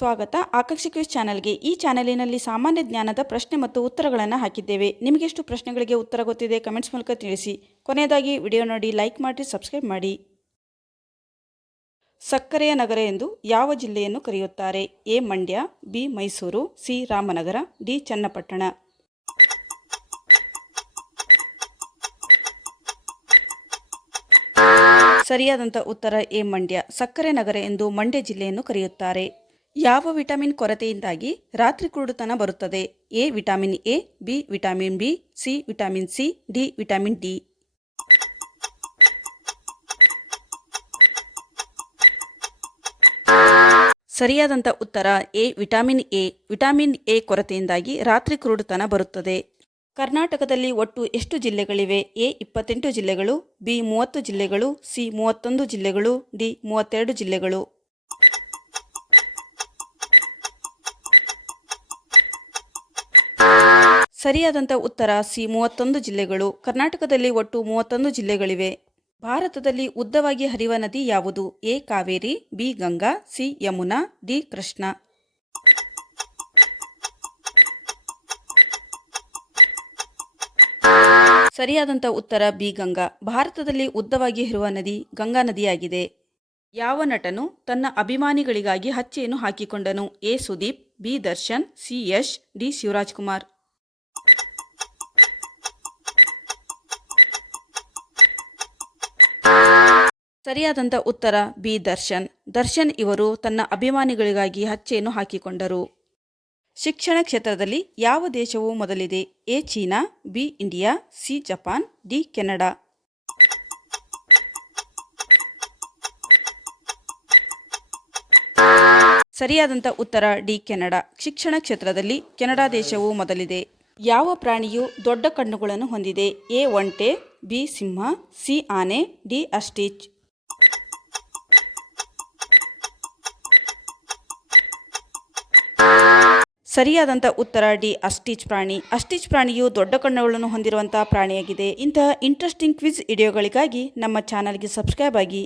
ಸ್ವಾಗತ ಆಕಾಂಕ್ಷಿ ಕ್ವಿಜ್ ಚಾನೆಲ್ಗೆ. ಈ ಚಾನೆಲಿನಲ್ಲಿ ಸಾಮಾನ್ಯ ಜ್ಞಾನದ ಪ್ರಶ್ನೆ ಮತ್ತು ಉತ್ತರಗಳನ್ನು ಹಾಕಿದ್ದೇವೆ. ನಿಮಗೆಷ್ಟು ಪ್ರಶ್ನೆಗಳಿಗೆ ಉತ್ತರ ಗೊತ್ತಿದೆ ಕಮೆಂಟ್ಸ್ ಮೂಲಕ ತಿಳಿಸಿ. ಕೊನೆಯದಾಗಿ ವಿಡಿಯೋ ನೋಡಿ, ಲೈಕ್ ಮಾಡಿ, ಸಬ್ಸ್ಕ್ರೈಬ್ ಮಾಡಿ. ಸಕ್ಕರೆಯ ನಗರ ಎಂದು ಯಾವ ಜಿಲ್ಲೆಯನ್ನು ಕರೆಯುತ್ತಾರೆ? A Mandya, B Mysuru, C Ramanagara, D Channapatna. ಸರಿಯಾದಂಥ ಉತ್ತರ ಎ ಮಂಡ್ಯ. ಸಕ್ಕರೆ ನಗರ ಎಂದು ಮಂಡ್ಯ ಜಿಲ್ಲೆಯನ್ನು ಕರೆಯುತ್ತಾರೆ. ಯಾವ ವಿಟಮಿನ್ ಕೊರತೆಯಿಂದಾಗಿ ರಾತ್ರಿ ಕುರುಡುತನ ಬರುತ್ತದೆ? A vitamin A, B vitamin B, C vitamin C, D vitamin D. ಸರಿಯಾದಂಥ ಉತ್ತರ A vitamin A. Vitamin A ಕೊರತೆಯಿಂದಾಗಿ ರಾತ್ರಿ ಕುರುಡುತನ ಬರುತ್ತದೆ. ಕರ್ನಾಟಕದಲ್ಲಿ ಒಟ್ಟು ಎಷ್ಟು ಜಿಲ್ಲೆಗಳಿವೆ? ಎ 28 ಜಿಲ್ಲೆಗಳು, ಬಿ 30 ಜಿಲ್ಲೆಗಳು, ಸಿ 31 ಜಿಲ್ಲೆಗಳು, ಡಿ 32 ಜಿಲ್ಲೆಗಳು. ಸರಿಯಾದಂಥ ಉತ್ತರ ಸಿ 31 ಜಿಲ್ಲೆಗಳು. ಕರ್ನಾಟಕದಲ್ಲಿ ಒಟ್ಟು 31 ಜಿಲ್ಲೆಗಳಿವೆ. ಭಾರತದಲ್ಲಿ ಉದ್ದವಾಗಿ ಹರಿಯುವ ನದಿ ಯಾವುದು? A Kaveri, B Ganga, C Yamuna, D Krishna. ಸರಿಯಾದಂಥ ಉತ್ತರ ಬಿ ಗಂಗಾ. ಭಾರತದಲ್ಲಿ ಉದ್ದವಾಗಿ ಹರಿಯುವ ನದಿ ಗಂಗಾ ನದಿಯಾಗಿದೆ. ಯಾವ ನಟನು ತನ್ನ ಅಭಿಮಾನಿಗಳಿಗಾಗಿ ಹಚ್ಚೆಯನ್ನು ಹಾಕಿಕೊಂಡನು? A Sudeep, B Darshan, C Yash, D Shivarajkumar. ಸರಿಯಾದಂಥ ಉತ್ತರ ಬಿ ದರ್ಶನ್. ದರ್ಶನ್ ಇವರು ತನ್ನ ಅಭಿಮಾನಿಗಳಿಗಾಗಿ ಹಚ್ಚೆಯನ್ನು ಹಾಕಿಕೊಂಡರು. ಶಿಕ್ಷಣ ಕ್ಷೇತ್ರದಲ್ಲಿ ಯಾವ ದೇಶವು ಮೊದಲಿದೆ? A China, B India, C Japan, D Canada. ಸರಿಯಾದಂಥ ಉತ್ತರ ಡಿ ಕೆನಡಾ. ಶಿಕ್ಷಣ ಕ್ಷೇತ್ರದಲ್ಲಿ ಕೆನಡಾ ದೇಶವು ಮೊದಲಿದೆ. ಯಾವ ಪ್ರಾಣಿಯು ದೊಡ್ಡ ಕಣ್ಣುಗಳನ್ನು ಹೊಂದಿದೆ? ಎ ಒಂಟೆ, ಬಿ ಸಿಂಹ, ಸಿ ಆನೆ, ಡಿ ಆಸ್ಟ್ರಿಚ್. ಸರಿಯಾದಂಥ ಉತ್ತರ ಡಿ ಆಸ್ಟ್ರಿಚ್ ಪ್ರಾಣಿ. ಆಸ್ಟ್ರಿಚ್ ಪ್ರಾಣಿಯು ದೊಡ್ಡ ಕಣ್ಣುಗಳನ್ನು ಹೊಂದಿರುವಂತಹ ಪ್ರಾಣಿಯಾಗಿದೆ. ಇಂತಹ ಇಂಟ್ರೆಸ್ಟಿಂಗ್ ಕ್ವಿಜ್ ವಿಡಿಯೋಗಳಿಗಾಗಿ ನಮ್ಮ ಚಾನಲ್ಗೆ ಸಬ್ಸ್ಕ್ರೈಬ್ ಆಗಿ.